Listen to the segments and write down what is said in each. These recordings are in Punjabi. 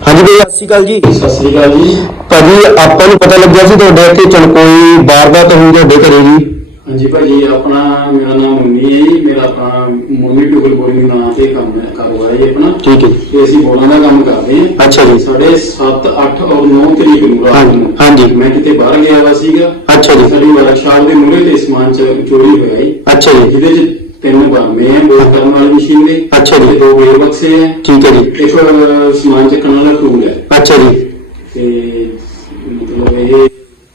ਹਾਂਜੀ ਬਈ ਸਤਿ ਸ਼੍ਰੀ ਅਕਾਲ ਜੀ ਸਤਿ ਸ੍ਰੀ ਅਕਾਲ ਜੀ ਭਾਜੀ ਆਪਾਂ ਨੂੰ ਪਤਾ ਲੱਗਿਆ ਸੀ ਤੁਹਾਡੇ ਇੱਥੇ ਚਣਕੋਈ ਵਾਰਦਾਤ ਹੋਈ ਤੁਹਾਡੇ ਘਰੇ ਜੀ ਹਾਂਜੀ ਭਾਜੀ ਆਪਣਾ ਮੇਰਾ ਨਾਮ ਮੁੰਨੀ ਹੈ ਜੀ ਮੇਰਾ ਆਪਣਾ ਮੁੰਨੀ ਟੂਗਲ ਬੋਲਿੰਗ ਨਾਂ ਤੇ ਕੰਮ ਹੈ ਕਾਰੋਬਾਰ ਹੈ ਜੀ ਆਪਣਾ ਠੀਕ ਹੈ ਤੇ ਅਸੀਂ ਬੋਲਾਂ ਦਾ ਕੰਮ ਕਰਦੇ ਹਾਂ ਅੱਛਾ ਜੀ ਸਾਡੇ 7 8 ਔਰ 9 ਤਰੀਕ ਨੂੰ ਰਾਤ ਹਾਂਜੀ, ਨੂੰ। ਹਾਂਜੀ। ਮੈਂ ਕਿਤੇ ਬਾਹਰ ਗਿਆ ਵਾ ਸੀਗਾ। ਅੱਛਾ ਜੀ। ਸਾਡੀ ਵਰਕਸ਼ਾਪ ਦੇ ਮੂਹਰੇ ਤੇ ਸਮਾਨ ਚ ਚੋਰੀ ਹੋਇਆ ਜੀ। ਅੱਛਾ ਜੀ। ਜਿਹਦੇ ਚ ਤਿੰਨ ਬਾਮੇ ਆ ਬੋਲ ਕਰਨ ਵਾਲੀ ਮਸ਼ੀਨ ਦੇ। ਅੱਛਾ ਜੀ। ਬਕਸੇ ਆ। ਠੀਕ ਹੈ ਜੀ। ਇੱਕ ਅਹ, ਸਮਾਨ ਚੱਕਣ ਵਾਲਾ ਟੂਲ ਹੈ। ਅੱਛਾ ਜੀ। ਤੇ ਮਤਲਬ ਇਹ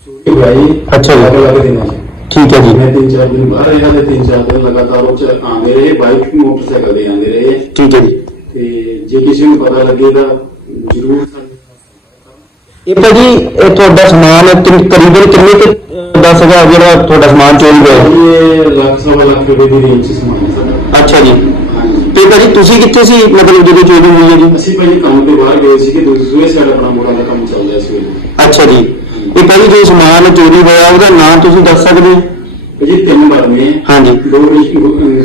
ਚੋਰੀ ਹੋਇਆ ਜੀ ਅੱਛਾ ਜੀ। ਅਲੱਗ ਅਲੱਗ ਦਿਨਾਂ ਚ ਠੀਕ ਹੈ ਜੀ। ਮੈਂ ਤਿੰਨ ਚਾਰ ਦਿਨ ਬਾਹਰ ਰਿਹਾ ਤੇ ਤਿੰਨ ਚਾਰ ਦਿਨ ਲਗਾਤਾਰ ਉਹ ਚ ਆਉਂਦੇ ਰਹੇ ਬਾਈਕ ਮੋਟਰਸਾਈਕਲ ਦੇ ਆਉਂਦੇ ਰਹੇ। ਠੀਕ ਹੈ ਜੀ। ਤੇ ਜੇ ਕਿਸੇ ਨੂੰ ਪਤਾ ਲੱਗੇ ਤਾਂ ਜ਼ਰੂਰ ਸਾਨੂੰ ਇਹ ਭਾਜੀ ਇਹ ਤੁਹਾਡਾ ਸਮਾਨ ਕਿੰਨ- ਕਰੀਬਨ ਕਿੰਨੇ ਕੁ ਅਹ, ਦਾ ਸੀਗਾ ਜਿਹੜਾ ਤੁਹਾਡਾ ਸਮਾਨ ਚੋਰੀ ਹੋਇਆ? ਇਹ ਲੱਖ ਸਵਾ ਲੱਖ ਰੁਪਏ ਦੀ ਰੇਂਜ ਚ ਸਮਾਨ ਹੈ ਸਾਡਾ। ਅੱਛਾ ਜੀ। ਤੇ ਭਾਜੀ ਤੁਸੀਂ ਕਿੱਥੇ ਸੀ? ਮਤਲਬ ਜਦੋਂ ਚੋਰੀ ਹੋਈ ਹੈ ਜੀ? ਅਸੀਂ ਭਾਈ ਕੰਮ ਤੇ ਬਾਹਰ ਗਏ ਸੀਗੇ ਦੂਸਰੇ ਸਾਈਡ ਆਪਣਾ ਮੋੜਾ ਦਾ ਕੰਮ ਚੱਲ ਰਿਹਾ ਸੀ ਉਦੋਂ। ਅੱਛਾ ਜੀ। ਇਹ ਭਾਜੀ ਜੋ ਸਮਾਨ ਚੋਰੀ ਹੋਇਆ ਉਹਦਾ ਨਾਮ ਤੁਸੀਂ ਦੱਸ ਸਕਦੇ ਹੋ? ਭਾਜੀ ਤਿੰਨ ਬਰਮੇ ਹਾਂਜੀ। ਦੋ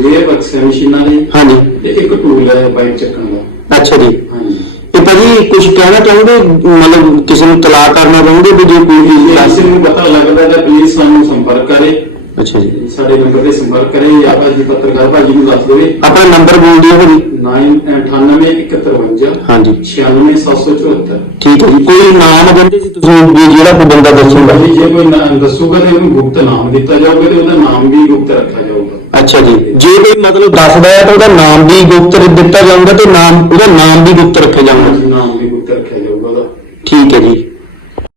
ਇਹ ਬਕਸੇ ਮਸ਼ੀਨਾਂ ਦੇ। ਹਾਂਜੀ। ਤੇ ਇੱਕ ਟੂਲ ਹੈ ਬਾਈਕ ਚੱਕਣ ਦਾ। ਅੱਛਾ ਜੀ। ਹਾਂਜੀ। ਇਹ ਭਾਜੀ ਕੁਝ ਕਹਿਣਾ ਚਾਹੁੰਦੇ ਮਤਲਬ ਕਿਸੇ ਨੂੰ ਤਲਾਕ ਕਰਨਾ ਚਾਹੁੰਦੇ ਵੀ ਜੇ ਕੋਈ ਜੇ ਕਿਸੇ ਨੂੰ ਪਤਾ ਲੱਗਦਾ ਤਾਂ ਪਲੀਜ਼ ਸਾਨੂੰ ਸੰਪਰਕ ਕਰੇ। ਅੱਛਾ ਜੀ। ਸਾਡੇ ਨੰਬਰ ਤੇ ਸੰਪਰਕ ਕਰੇ ਜਾਂ ਭਾਜੀ ਪੱਤਰਕਾਰ ਭਾਜੀ ਨੂੰ ਦੱਸ ਦੇਵੇ। ਆਪਣਾ ਨੰਬਰ ਬੋਲ ਦਿਓ ਭਾਜੀ। 9851 ਹਾਂਜੀ। 96774 ਠੀਕ ਹੈ ਜੀ। ਕੋਈ ਨਾਮ ਕਹਿੰਦੇ ਸੀ ਤੁਸੀਂ ਵੀ ਜਿਹੜਾ ਕੋਈ ਬੰਦਾ ਦੱਸੂਗਾ। ਭਾਜੀ ਜੇ ਕੋਈ ਨਾਮ ਦੱਸੂਗਾ ਤੇ ਉਹਨੂੰ ਗੁਪਤ ਨਾਮ ਦਿੱਤਾ ਜਾਊਗਾ ਤੇ ਉਹਦਾ ਨਾਮ ਵੀ ਗੁਪਤ ਰੱਖਿਆ ਜਾਊਗਾ। ਅੱਛਾ ਜੀ। ਜੇ ਕੋਈ ਮਤਲਬ ਦੱਸਦਾ ਹੈ ਤਾਂ ਉਹਦਾ ਨਾਮ ਵੀ ਗੁਪਤ ਦਿੱਤਾ ਜਾਊਗਾ ਤੇ ਨਾਮ ਉਹਦਾ ਨਾਮ ਵੀ ਗੁਪਤ ਰੱਖਿਆ ਜਾਊਗਾ। ਨਾਮ